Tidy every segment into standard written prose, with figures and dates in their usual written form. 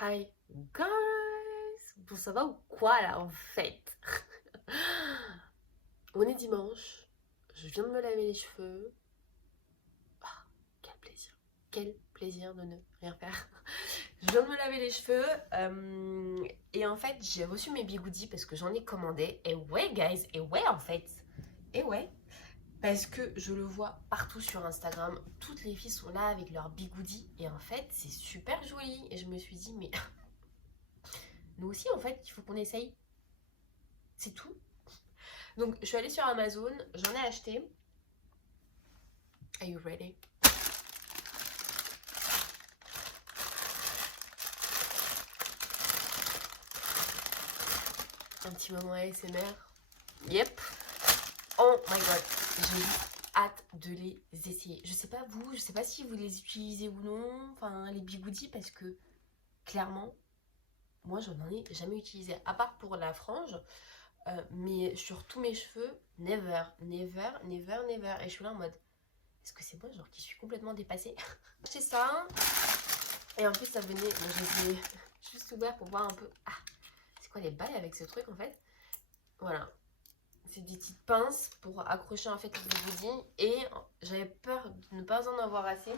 Hi guys! Bon, ça va ou quoi là en fait? On est dimanche, je viens de me laver les cheveux. Ah, quel plaisir! Quel plaisir de ne rien faire. Je viens de me laver les cheveux et en fait j'ai reçu mes bigoudis parce que j'en ai commandé. Et ouais guys, et ouais en fait, et ouais. Parce que je le vois partout sur Instagram, toutes les filles sont là avec leurs bigoudis et en fait c'est super joli. Et je me suis dit mais nous aussi en fait il faut qu'on essaye. C'est tout. Donc je suis allée sur Amazon, j'en ai acheté. Are you ready? Un petit moment ASMR. Yep. Oh my god. J'ai hâte de les essayer. Je sais pas vous, je sais pas si vous les utilisez ou non, enfin les bigoudis, parce que clairement, moi j'en ai jamais utilisé. À part pour la frange, mais sur tous mes cheveux, never, never, never, never. Et je suis là en mode, est-ce que c'est moi genre qui suis complètement dépassée? C'est ça. Et en plus ça venait, je les ai juste ouvert pour voir un peu. Ah, c'est quoi les bails avec ce truc en fait? Voilà. C'est des petites pinces pour accrocher en fait les bigoudis. Et j'avais peur de ne pas en avoir assez.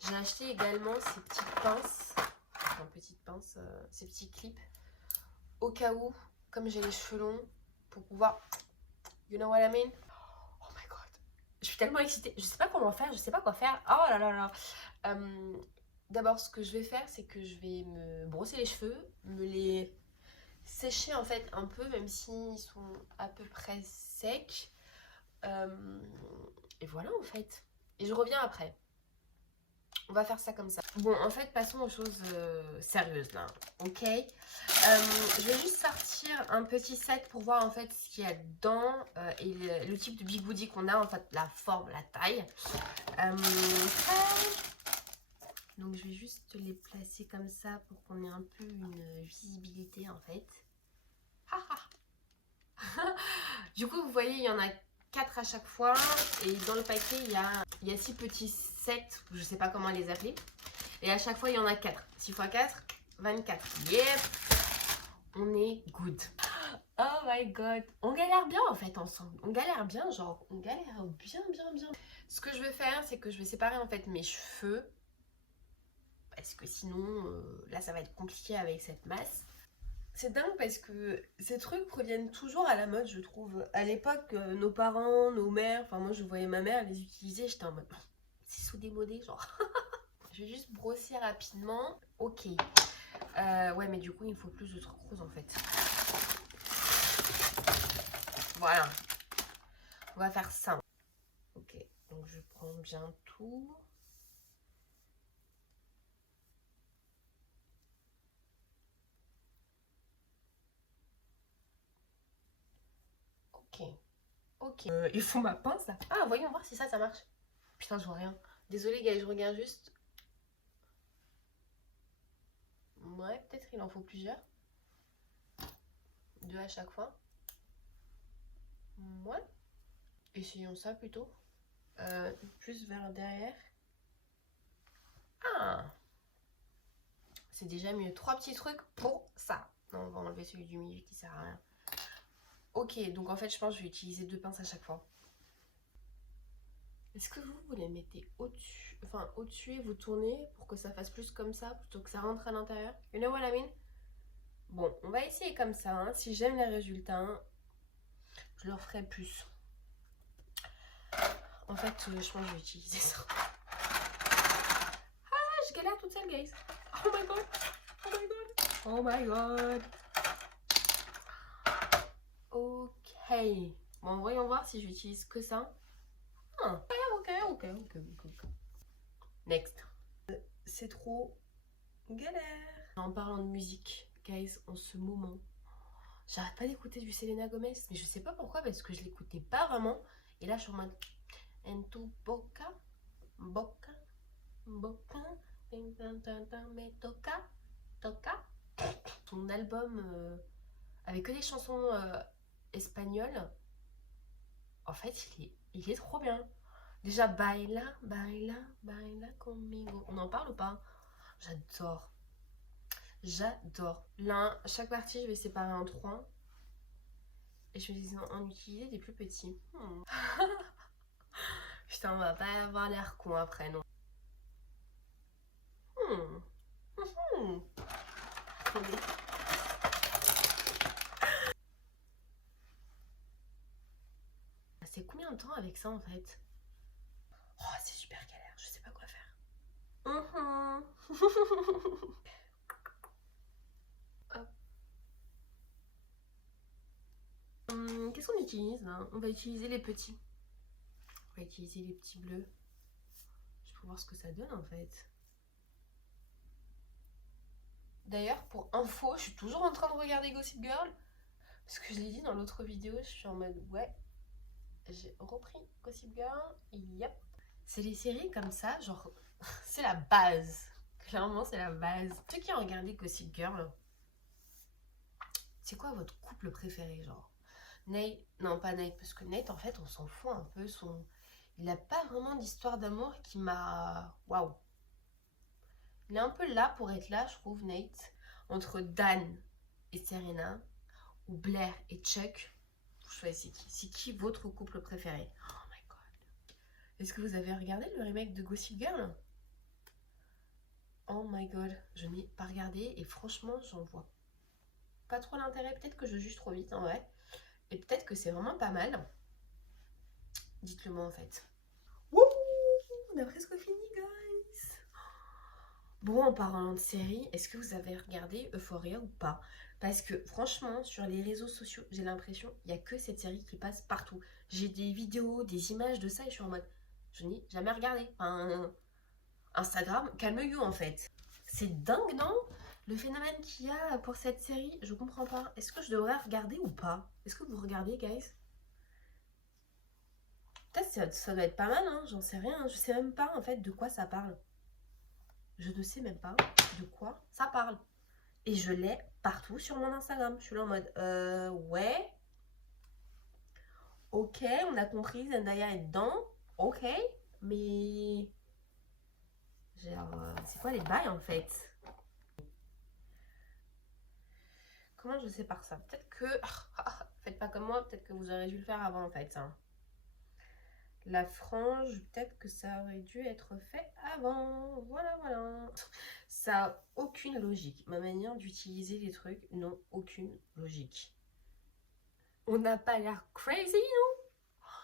J'ai acheté également ces petites pinces. Enfin, petites pinces, ces petits clips. Au cas où, comme j'ai les cheveux longs, pour pouvoir. You know what I mean? Oh my god. Je suis tellement excitée. Je sais pas comment faire, je sais pas quoi faire. Oh là là là. D'abord, ce que je vais faire, c'est que je vais me brosser les cheveux, me les sécher en fait un peu, même s'ils sont à peu près secs. Et voilà en fait. Et je reviens après. On va faire ça comme ça. Bon, en fait, passons aux choses sérieuses là. Ok. Je vais juste sortir un petit set pour voir en fait ce qu'il y a dedans et le type de bigoudi qu'on a, en fait, la forme, la taille. Donc je vais juste les placer comme ça pour qu'on ait un peu une visibilité en fait. Du coup vous voyez il y en a 4 à chaque fois et dans le paquet il y a 6 petits sets, je sais pas comment les appeler. Et à chaque fois il y en a 4. 6 x 4, 24. Yep, on est good. Oh my god, on galère bien en fait ensemble. On galère bien, genre on galère bien bien bien. Ce que je vais faire c'est que je vais séparer en fait mes cheveux. Parce que sinon, là, ça va être compliqué avec cette masse. C'est dingue parce que ces trucs reviennent toujours à la mode, je trouve. À l'époque, nos parents, nos mères, enfin moi je voyais ma mère les utiliser, j'étais en mode, c'est sous-démodé, genre. Je vais juste brosser rapidement. Ok. Ouais, mais du coup, il me faut plus de trucs roses en fait. Voilà. On va faire ça. Ok. Donc je prends bien tout. Ok. Ok. Il faut ma pince là. Ah, voyons voir si ça marche. Putain, je vois rien. Désolée, gars, je regarde juste. Ouais, peut-être il en faut plusieurs. 2 à chaque fois. Ouais. Essayons ça plutôt. Plus vers derrière. Ah, c'est déjà mieux. 3 petits trucs pour ça. Non, on va enlever celui du milieu qui sert à rien. Ok, donc en fait, je pense que je vais utiliser 2 pinces à chaque fois. Est-ce que vous les mettez au-dessus, enfin au-dessus et vous tournez pour que ça fasse plus comme ça plutôt que ça rentre à l'intérieur? You know what I mean? Bon, on va essayer comme ça. Hein. Si j'aime les résultats, je leur ferai plus. En fait, je pense que je vais utiliser ça. Ah, je galère toute seule, guys. Oh my god. Oh my god. Oh my god. Ok. Bon, voyons voir si j'utilise que ça. Ah, ok. Next. C'est trop galère. En parlant de musique, guys, en ce moment, j'arrête pas d'écouter du Selena Gomez, mais je sais pas pourquoi, parce que je l'écoutais pas vraiment. Et là, je suis en mode En tu boca, boca, boca, me toca, toca. Son album avec que des chansons espagnoles, en fait, il est trop bien. Déjà, baila, baila, baila conmigo. On en parle ou pas? J'adore. J'adore. Là, chaque partie, je vais séparer en 3. Et je vais en utiliser des plus petits. Putain, on va pas avoir l'air con après, non. C'est combien de temps avec ça en fait? Oh, c'est super galère, je sais pas quoi faire. Hop. Qu'est-ce qu'on utilise là? On va utiliser les petits. On va utiliser les petits bleus. Je peux voir ce que ça donne en fait. D'ailleurs, pour info, je suis toujours en train de regarder Gossip Girl. Parce que je l'ai dit dans l'autre vidéo, je suis en mode ouais, j'ai repris Gossip Girl. Yep. C'est les séries comme ça, genre, c'est la base. Clairement, c'est la base. Ceux qui ont regardé Gossip Girl, c'est quoi votre couple préféré, genre? Nate, non pas Nate, parce que Nate, en fait, on s'en fout un peu. Il n'a pas vraiment d'histoire d'amour qui m'a... Waouh. Il est un peu là pour être là, je trouve, Nate. Entre Dan et Serena, ou Blair et Chuck, vous choisissez qui? C'est qui votre couple préféré? Oh my god. Est-ce que vous avez regardé le remake de Gossip Girl? Oh my god, je n'ai pas regardé et franchement, j'en vois pas trop l'intérêt. Peut-être que je juge trop vite en vrai. Et peut-être que c'est vraiment pas mal. Dites-le moi en fait. Wouh, on a presque fini, guys. Bon, en parlant de série, est-ce que vous avez regardé Euphoria ou pas? Parce que franchement, sur les réseaux sociaux, j'ai l'impression qu'il n'y a que cette série qui passe partout. J'ai des vidéos, des images de ça et je suis en mode, je n'ai jamais regardé. Enfin, Instagram, calme-you en fait. C'est dingue, non? Le phénomène qu'il y a pour cette série, je comprends pas. Est-ce que je devrais regarder ou pas? Est-ce que vous regardez, guys? Peut-être ça doit être pas mal, hein, j'en sais rien. Je sais même pas en fait de quoi ça parle. Je ne sais même pas de quoi ça parle. Et je l'ai partout sur mon Instagram. Je suis là en mode, ouais. Ok, on a compris, Zendaya est dedans. Ok, mais... Genre, c'est quoi les bails en fait? Comment je sépare ça? Peut-être que... Faites pas comme moi, peut-être que vous aurez dû le faire avant en fait. Hein. La frange, peut-être que ça aurait dû être fait avant. Voilà, voilà. Ça n'a aucune logique. Ma manière d'utiliser les trucs n'ont aucune logique. On n'a pas l'air crazy, non?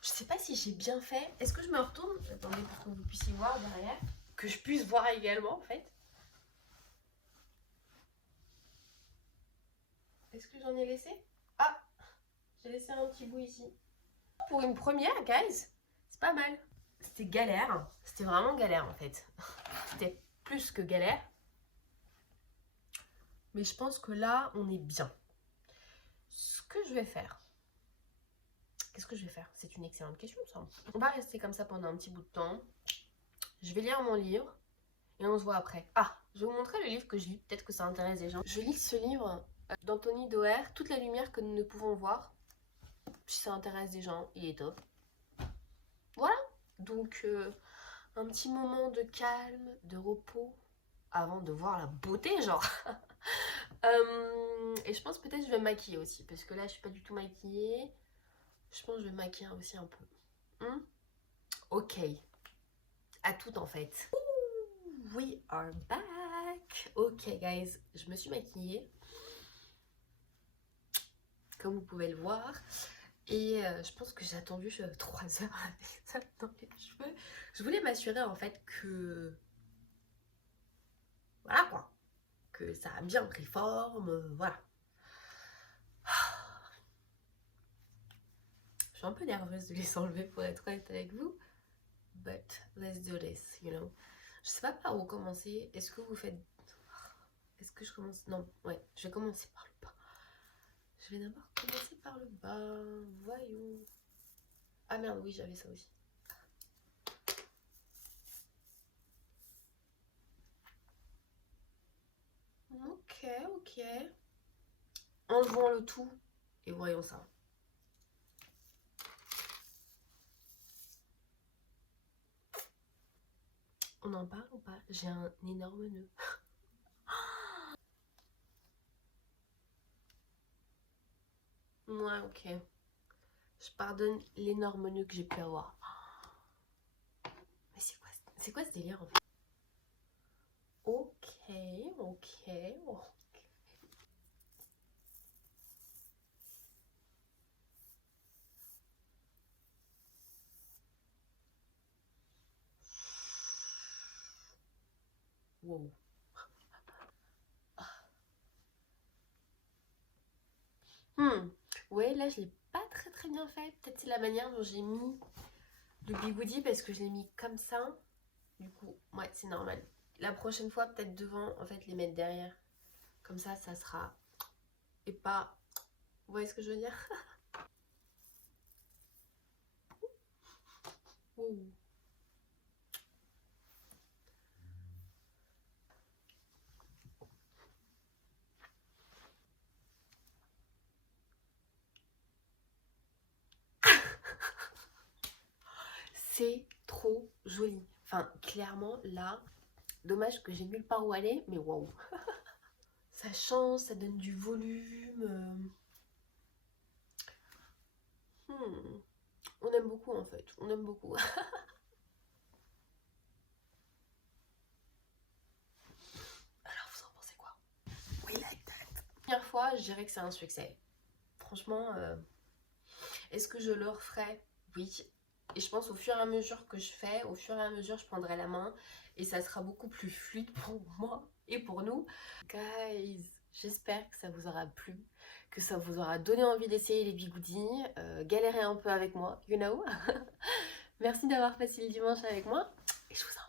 Je sais pas si j'ai bien fait. Est-ce que je me retourne? Attendez pour que vous puissiez voir derrière. Que je puisse voir également, en fait. Est-ce que j'en ai laissé? Ah, j'ai laissé un petit bout ici. Pour une première, guys, c'est pas mal. C'était galère. C'était vraiment galère, en fait. C'était plus que galère. Mais je pense que là, on est bien. Ce que je vais faire... Qu'est-ce que je vais faire? C'est une excellente question, ça. On va rester comme ça pendant un petit bout de temps. Je vais lire mon livre. Et on se voit après. Ah, je vais vous montrer le livre que je lis. Peut-être que ça intéresse des gens. Je lis ce livre d'Anthony Doerr, Toute la lumière que nous ne pouvons voir. Si ça intéresse des gens, il est top. Voilà. Donc, un petit moment de calme, de repos, avant de voir la beauté, genre. Et je pense peut-être que je vais me maquiller aussi. Parce que là, je suis pas du tout maquillée. Je pense que je vais me maquiller aussi un peu. Ok. À tout en fait. We are back. Ok guys, je me suis maquillée. Comme vous pouvez le voir. Et je pense que j'ai attendu 3 heures avec ça dans les cheveux. Je voulais m'assurer en fait que... Voilà quoi. Que ça a bien pris forme. Voilà. Je suis un peu nerveuse de les enlever pour être honnête avec vous. But let's do this, you know. Je sais pas par où commencer. Est-ce que vous faites... Est-ce que je commence... Non, ouais, je vais commencer par le bas. Je vais d'abord commencer par le bas. Voyons. Ah merde, oui, j'avais ça aussi. Ok, ok. Enlevons le tout et voyons ça. On en parle ou pas? J'ai un énorme nœud. Ouais, ok. Je pardonne l'énorme nœud que j'ai pu avoir. Mais c'est quoi ce délire en fait? Ok, ok, ok. Wow. Ouais, là je l'ai pas très bien fait. Peut-être c'est la manière dont j'ai mis le bigoudi parce que je l'ai mis comme ça. Du coup, ouais, c'est normal. La prochaine fois, peut-être devant, en fait, les mettre derrière. Comme ça sera... Et pas... Vous voyez ce que je veux dire? Wow. C'est trop joli. Enfin, clairement, là, dommage que j'ai nulle part où aller, mais waouh. Ça change, ça donne du volume. On aime beaucoup en fait, on aime beaucoup. Alors, vous en pensez quoi? We like that. Première fois, je dirais que c'est un succès. Franchement, est-ce que je le referai? Oui. Et je pense au fur et à mesure que je fais, au fur et à mesure, je prendrai la main et ça sera beaucoup plus fluide pour moi et pour nous. Guys, j'espère que ça vous aura plu, que ça vous aura donné envie d'essayer les bigoudis, galérer un peu avec moi, you know. Merci d'avoir passé le dimanche avec moi et je vous en